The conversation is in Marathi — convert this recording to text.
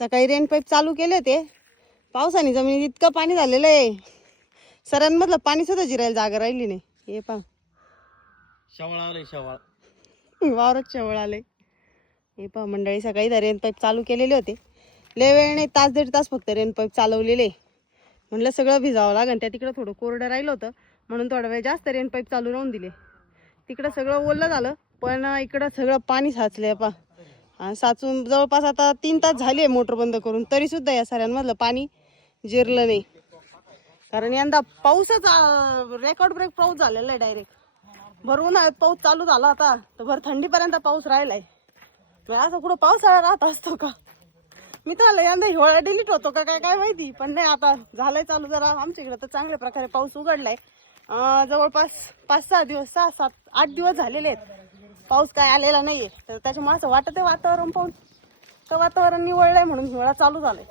सकाळी रेन पाईप चालू केले ते, पावसाने जमिनीत इतकं पाणी झालेलं आहे, सऱ्यांमधलं पाणी सुद्धा जिरायला जागा राहिली नाही. हे पहा शेवाळ आले, शेवाळ वावरच शेवळ आले. हे पहा मंडळी, सकाळी रेन पाईप चालू केलेले होते, लय वेळ नाही, तास दीड तास फक्त रेन पाईप चालवलेले. म्हणलं सगळं भिजावं लागेल, त्या तिकडं थोडं कोरडं राहिलं होतं म्हणून थोडा वेळ जास्त रेन पाईप चालू राहून दिले. तिकडं सगळं ओलं झालं, पण इकडं सगळं पाणी साचलंय पा. आणि साचून जवळपास आता 3 तास झाले मोटर बंद करून, तरी सुद्धा या साऱ्यांमधलं पाणी जिरलं नाही. कारण यंदा पाऊसच रेकॉर्ड ब्रेक पाऊस झालेला आहे डायरेक्ट. भर उन्हाळ्यात पाऊस चालू झाला आता तर भर थंडीपर्यंत पाऊस राहिलाय. असं कुठं पावसाळा राहत असतो का? मी तर यंदा हिवाळा डिलीट होतो का काय माहिती, पण नाही, आता झालंय चालू. जरा आमच्या इकडं तर चांगल्या प्रकारे पाऊस उघडलाय. जवळपास 5-6 दिवस, 6-7-8 दिवस झालेले आहेत पाऊस काय आलेला नाहीये. तर त्याच्यामुळे असं वाटत आहे वातावरण पाहून तर वातावरण निवळलंय म्हणून हिवाळा चालू झालाय.